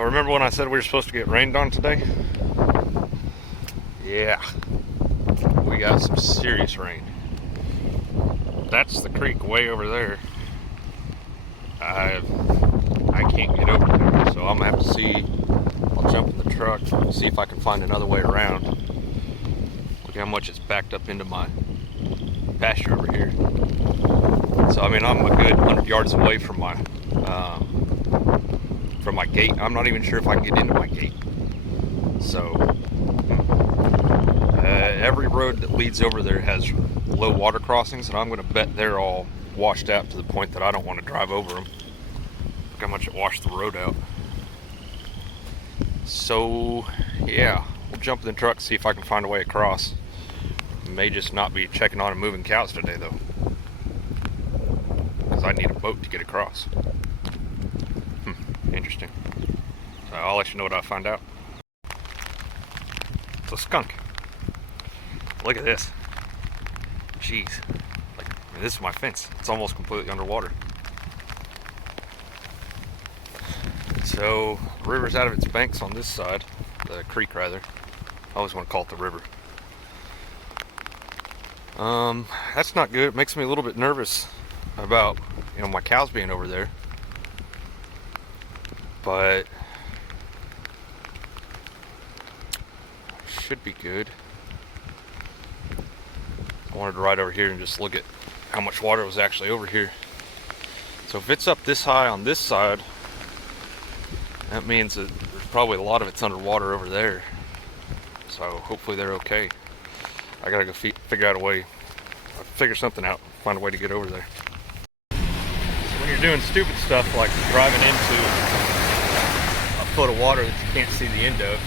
So remember when I said we were supposed to get rained on today? Yeah, we got some serious rain. That's the creek way over there. I can't get over there, so I'm gonna have to see. I'll jump in the truck, see if I can find another way around. Look how much it's backed up into my pasture over here. So I mean, I'm a good 100 yards away from my gate. I'm not even sure if I can get into my gate. So every road that leads over there has low water crossings, and I'm going to bet they're all washed out to the point that I don't want to drive over them. Look how much it washed the road out. So yeah, we'll jump in the truck, see if I can find a way across. May just not be checking on and moving cows today though, because I need a boat to get across. Interesting. So I'll let you know what I find out. It's a skunk. Look at this. Jeez. Like, I mean, this is my fence. It's almost completely underwater. So, the river's out of its banks on this side. The creek, rather. I always want to call it the river. That's not good. It makes me a little bit nervous about, my cows being over there. But should be good. I wanted to ride over here and just look at how much water was actually over here. So if it's up this high on this side, that means that there's probably a lot of it's underwater over there. So hopefully they're okay. I gotta go figure out a way, figure something out, find a way to get over there. So when you're doing stupid stuff like driving into a foot of water that you can't see the end of,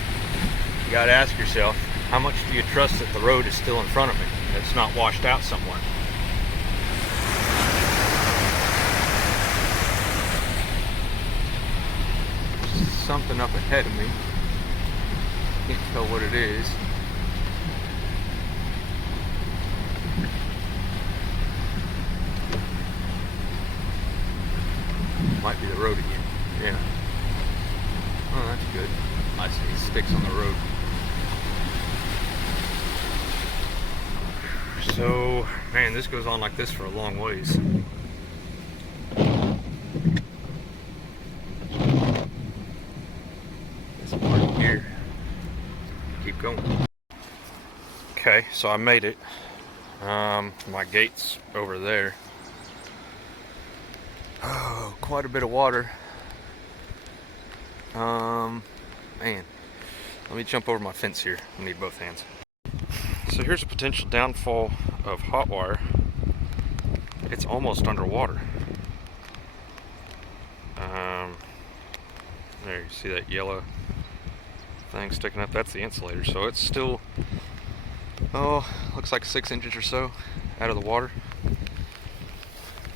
you gotta ask yourself, how much do you trust that the road is still in front of me? It's not washed out somewhere. There's something up ahead of me. Can't tell what it is. Might be the road again. Yeah. Oh, that's good. I see sticks on the road. So, man, this goes on like this for a long ways. This part here. Keep going. Okay, so I made it. My gate's over there. Oh, quite a bit of water. Man, let me jump over my fence here. I need both hands. So here's a potential downfall of hot wire. It's almost underwater. There, you see that yellow thing sticking up? That's the insulator. So it's still, looks like 6 inches or so out of the water.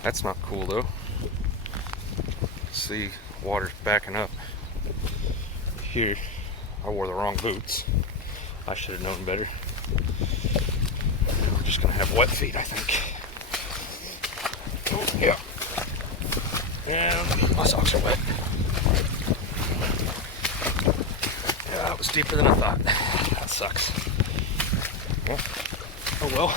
That's not cool though. See, water's backing up. Here, I wore the wrong boots. I should have known better. We're just gonna have wet feet, I think. Oh, yeah. And my socks are wet. Yeah, that was deeper than I thought. That sucks. Well, oh well.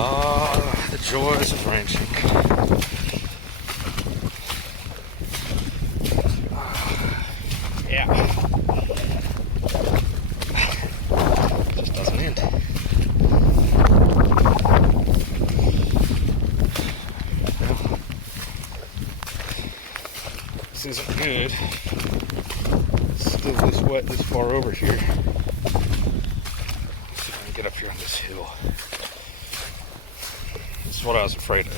Ah, the joys of ranching. Yeah. Just doesn't end. Well, this isn't good. It's still this wet this far over here. Let's see if I can get up here on this hill. This is what I was afraid of.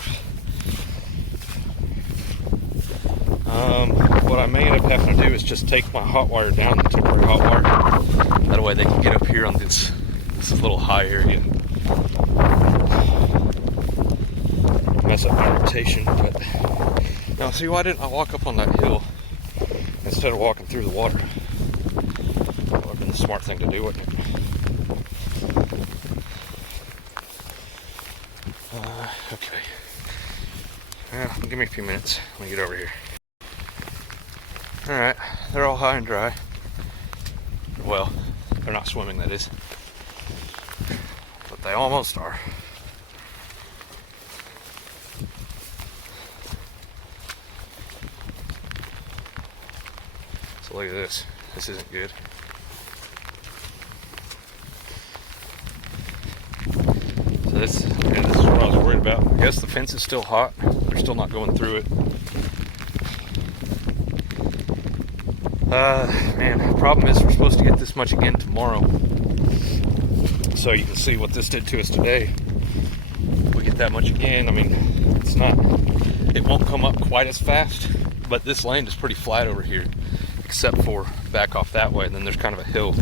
What I may end up having to do is just take my hot wire down, the temporary hot wire. That way they can get up here on this little high area. Mess up my rotation, but now see, why didn't I walk up on that hill instead of walking through the water? That would have been the smart thing to do, wouldn't it? Okay. Well, give me a few minutes. Let me get over here. Alright, they're all high and dry. Well, they're not swimming, that is. But they almost are. So look at this. This isn't good. So this is what I was worried about. I guess the fence is still hot. They're still not going through it. Man, the problem is we're supposed to get this much again tomorrow. So you can see what this did to us today. If we get that much again, I mean, it won't come up quite as fast, but this land is pretty flat over here, except for back off that way, and then there's kind of a hill.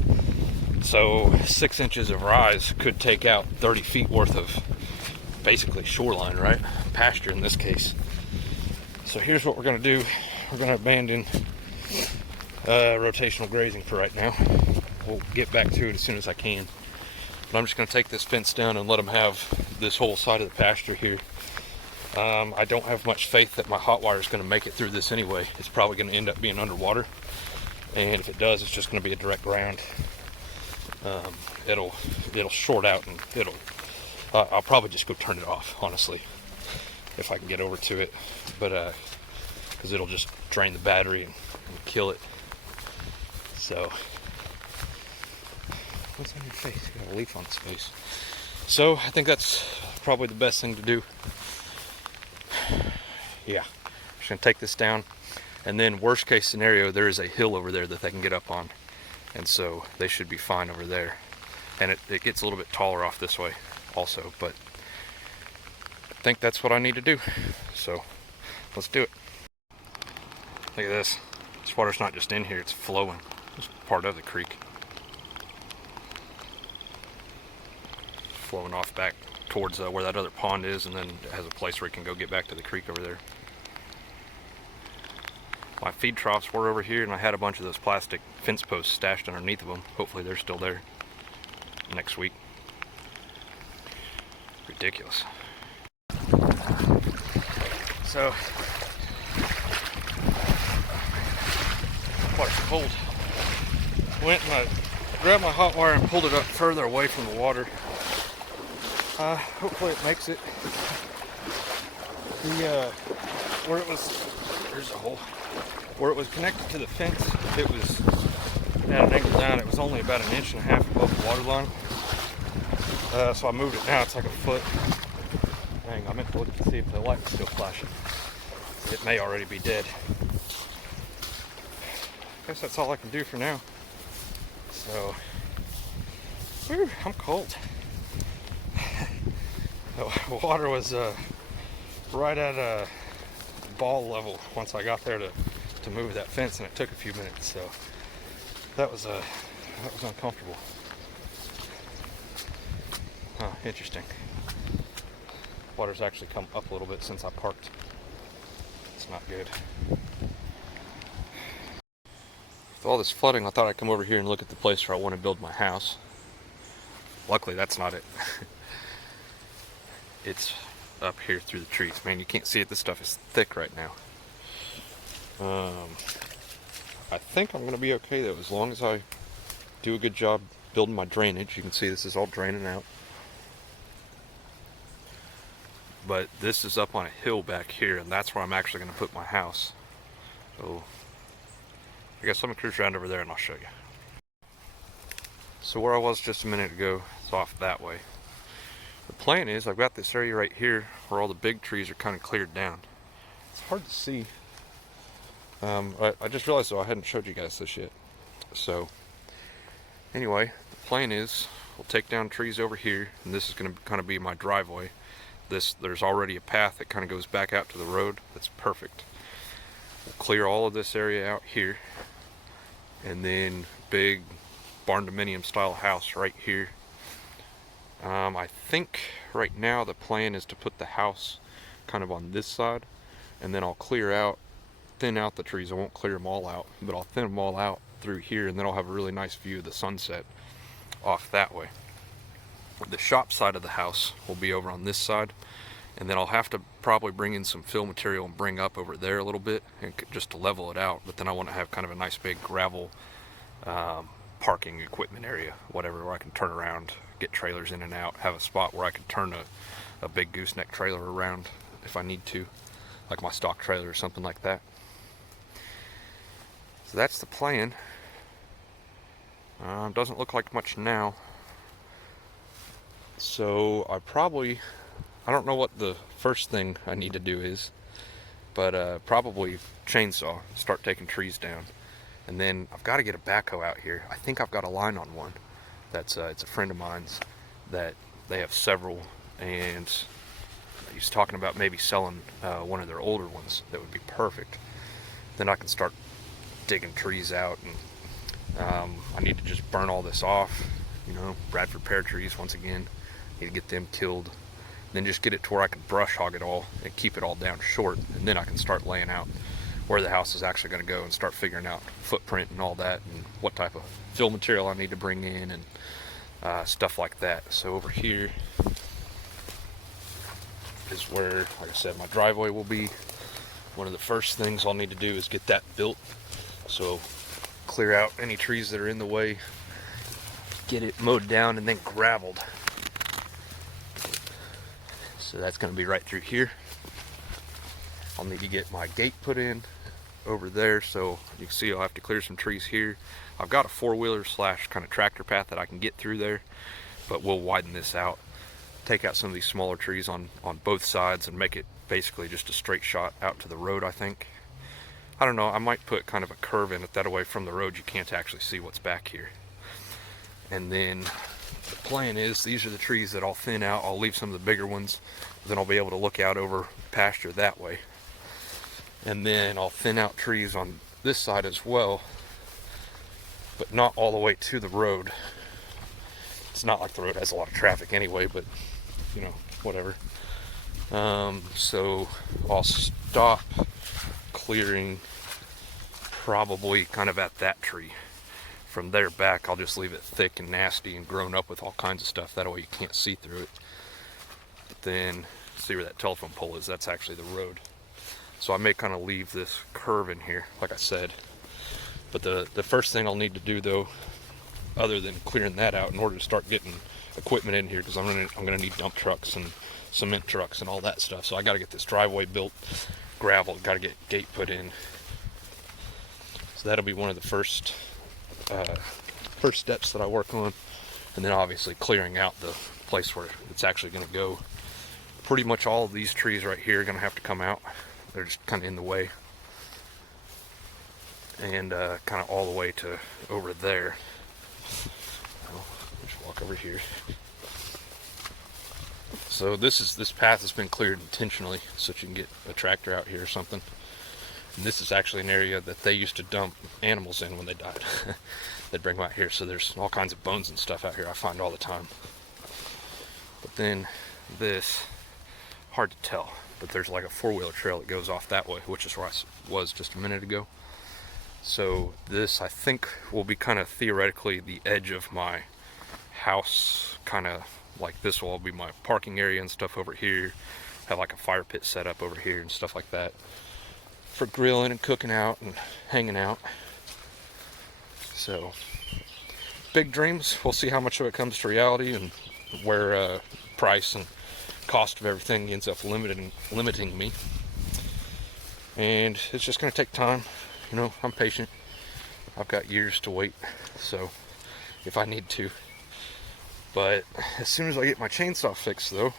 So 6 inches of rise could take out 30 feet worth of basically shoreline, right? Pasture in this case. So here's what we're gonna do. We're gonna abandon rotational grazing for right now. We'll get back to it as soon as I can. But I'm just gonna take this fence down and let them have this whole side of the pasture here. I don't have much faith that my hot wire is gonna make it through this anyway. It's probably gonna end up being underwater. And if it does, it's just gonna be a direct ground. It'll short out, and I'll probably just go turn it off, honestly, if I can get over to it. But because it'll just drain the battery and kill it. So what's on your face? You got a leaf on his face. So I think that's probably the best thing to do. Yeah, I'm just gonna take this down, and then worst case scenario, there is a hill over there that they can get up on, and so they should be fine over there. And it gets a little bit taller off this way also, but I think that's what I need to do. So let's do it. Look at this. This water's not just in here, it's flowing. It's part of the creek. Flowing off back towards where that other pond is, and then it has a place where it can go get back to the creek over there. My feed troughs were over here, and I had a bunch of those plastic fence posts stashed underneath of them. Hopefully they're still there next week. Ridiculous. So, water's cold. Went and I grabbed my hot wire and pulled it up further away from the water. Hopefully it makes it. Where it was, there's a hole. Where it was connected to the fence, it was at an angle down. It was only about 1.5 inches above the water line. So I moved it now. It's like a foot. Dang, I meant to look to see if the light was still flashing. It may already be dead. I guess that's all I can do for now. So, whew, I'm cold. The water was right at ball level once I got there to move that fence, and it took a few minutes. So that was uncomfortable. Huh, interesting. Water's actually come up a little bit since I parked. It's not good. With all this flooding, I thought I'd come over here and look at the place where I want to build my house. Luckily, that's not it. It's up here through the trees. Man, you can't see it. This stuff is thick right now. I think I'm going to be okay, though, as long as I do a good job building my drainage. You can see this is all draining out. But this is up on a hill back here, and that's where I'm actually going to put my house. So I guess I'm going to cruise around over there and I'll show you. So where I was just a minute ago, it's off that way. The plan is I've got this area right here where all the big trees are kind of cleared down. It's hard to see. I just realized though I hadn't showed you guys this yet. So anyway, the plan is we'll take down trees over here, and this is going to kind of be my driveway. There's already a path that kind of goes back out to the road. That's perfect. We'll clear all of this area out here, and then big barn dominium style house right here. I think right now the plan is to put the house kind of on this side, and then I'll thin out the trees. I won't clear them all out, but I'll thin them all out through here, and then I'll have a really nice view of the sunset off that way. The shop side of the house will be over on this side, And then I'll have to probably bring in some fill material and bring up over there a little bit and just to level it out. But then I want to have kind of a nice big gravel parking equipment area, whatever, where I can turn around, get trailers in and out, have a spot where I can turn a big gooseneck trailer around if I need to, like my stock trailer or something like that. So that's the plan. Doesn't look like much now. So I don't know what the first thing I need to do is, but probably chainsaw, start taking trees down. And then I've got to get a backhoe out here. I think I've got a line on one. It's a friend of mine's that they have several, and he's talking about maybe selling one of their older ones that would be perfect. Then I can start digging trees out, and I need to just burn all this off. Bradford pear trees once again. Need to get them killed. Then just get it to where I can brush hog it all and keep it all down short, and then I can start laying out where the house is actually going to go and start figuring out footprint and all that, and what type of fill material I need to bring in and stuff like that. So over here is where, like I said, my driveway will be. One of the first things I'll need to do is get that built. So clear out any trees that are in the way, get it mowed down, and then graveled. So that's going to be right through here. I'll need to get my gate put in over there, so you can see I'll have to clear some trees here. I've got a four-wheeler / kind of tractor path that I can get through there, but we'll widen this out, take out some of these smaller trees on both sides, and make it basically just a straight shot out to the road, I think. I don't know, I might put kind of a curve in it, that way from the road you can't actually see what's back here. And then the plan is, these are the trees that I'll thin out. I'll leave some of the bigger ones, then I'll be able to look out over pasture that way. And then I'll thin out trees on this side as well, but not all the way to the road. It's not like the road has a lot of traffic anyway, but whatever. So I'll stop clearing probably kind of at that tree. From there back, I'll just leave it thick and nasty and grown up with all kinds of stuff. That way you can't see through it. But then, see where that telephone pole is? That's actually the road. So I may kind of leave this curve in here, like I said. But the first thing I'll need to do, though, other than clearing that out, in order to start getting equipment in here, because I'm gonna need dump trucks and cement trucks and all that stuff. So I got to get this driveway built, gravel, got to get gate put in. So that'll be one of the first steps that I work on, and then obviously clearing out the place where it's actually going to go. Pretty much all of these trees right here are going to have to come out. They're just kind of in the way, and kind of all the way to over there. I'll just walk over here. So this path has been cleared intentionally so that you can get a tractor out here or something. And this is actually an area that they used to dump animals in when they died. They'd bring them out here, so there's all kinds of bones and stuff out here I find all the time. But then this, hard to tell, but there's like a four-wheeler trail that goes off that way, which is where I was just a minute ago. So this, I think, will be kind of theoretically the edge of my house, kind of like this will all be my parking area and stuff over here. Have like a fire pit set up over here and stuff like that, for grilling and cooking out and hanging out. So, big dreams. We'll see how much of it comes to reality, and where price and cost of everything ends up limiting me. And it's just going to take time. I'm patient. I've got years to wait, so if I need to. But as soon as I get my chainsaw fixed, though,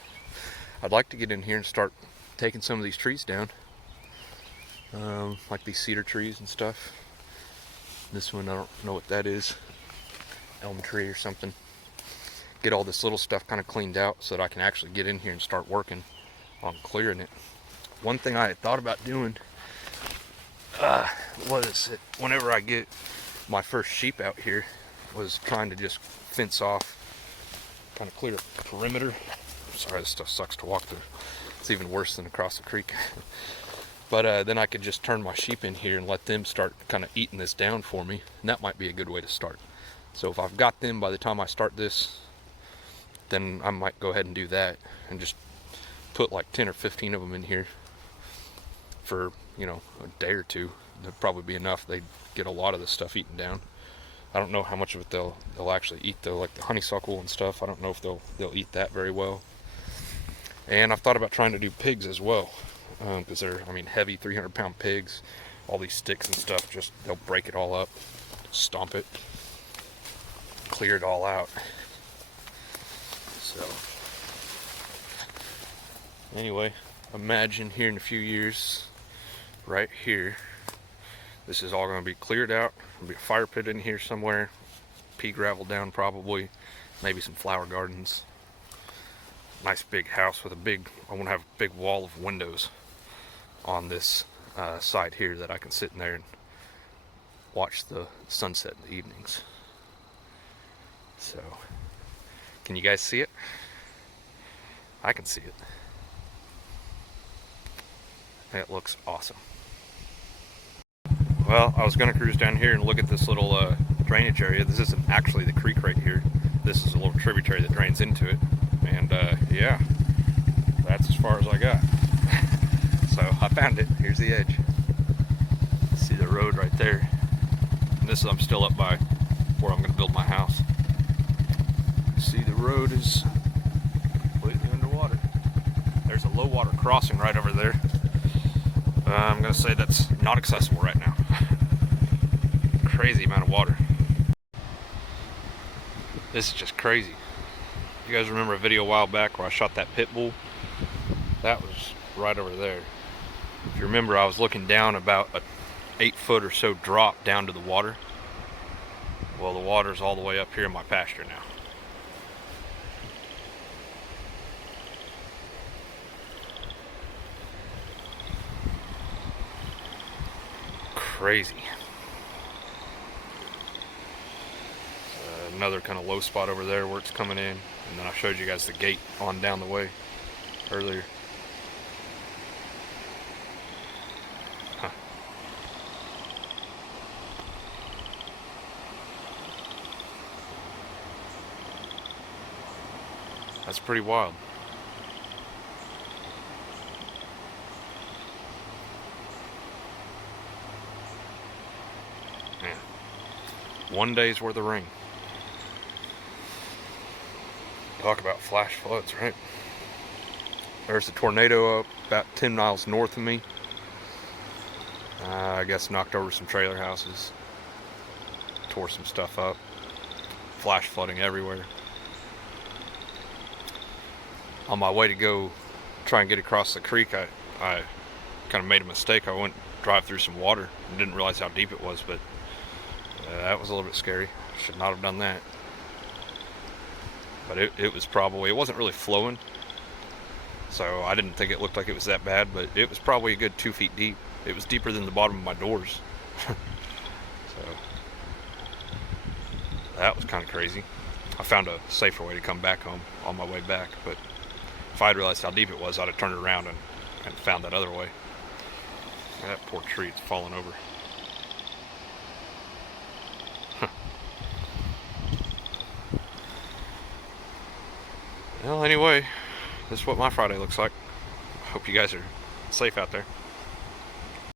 I'd like to get in here and start taking some of these trees down. Like these cedar trees and stuff. This one, I don't know what that is. Elm tree or something. Get all this little stuff kind of cleaned out so that I can actually get in here and start working on clearing it. One thing I had thought about doing was that whenever I get my first sheep out here, was trying to just fence off, kind of clear the perimeter. Sorry, this stuff sucks to walk through. It's even worse than across the creek. But then I could just turn my sheep in here and let them start kind of eating this down for me. And that might be a good way to start. So if I've got them by the time I start this, then I might go ahead and do that. And just put like 10 or 15 of them in here for, you know, a day or two. That'd probably be enough. They'd get a lot of this stuff eaten down. I don't know how much of it they'll actually eat though, like the honeysuckle and stuff. I don't know if they'll eat that very well. And I've thought about trying to do pigs as well, because they're, I mean, heavy 300-pound pigs. All these sticks and stuff, just they'll break it all up, stomp it, clear it all out. So anyway, imagine here in a few years, right here, this is all going to be cleared out. There'll be a fire pit in here somewhere, pea gravel down probably, maybe some flower gardens. Nice big house with a big, I want to have a big wall of windows on this side here that I can sit in there and watch the sunset in the evenings. So, can you guys see it? I can see it. It looks awesome. Well, I was going to cruise down here and look at this little drainage area. This isn't actually the creek right here. This is a little tributary that drains into it. And yeah, that's as far as I got. So I found it. Here's the edge. See the road right there. And this is, I'm still up by where I'm going to build my house. See, the road is completely underwater. There's a low water crossing right over there. I'm going to say that's not accessible right now. Crazy amount of water. This is just crazy. You guys remember a video a while back where I shot that pit bull? That was right over there. If you remember, I was looking down about a 8-foot or so drop down to the water. Well, the water's all the way up here in my pasture now. Crazy. Another kind of low spot over there where it's coming in, and then I showed you guys the gate on down the way earlier. Huh. That's pretty wild. Man, one day's worth of rain. Talk about flash floods, right? There's a tornado up about 10 miles north of me. I guess knocked over some trailer houses, tore some stuff up, flash flooding everywhere. On my way to go try and get across the creek, I kind of made a mistake. I went drive through some water and didn't realize how deep it was, but that was a little bit scary. Should not have done that. But it was probably, it wasn't really flowing, so I didn't think it looked like it was that bad, but it was probably a good 2 feet deep. It was deeper than the bottom of my doors. So that was kind of crazy. I found a safer way to come back home on my way back, but if I'd realized how deep it was, I'd have turned around and found that other way. That poor tree, it's falling over. Well, anyway, this is what my Friday looks like. Hope you guys are safe out there.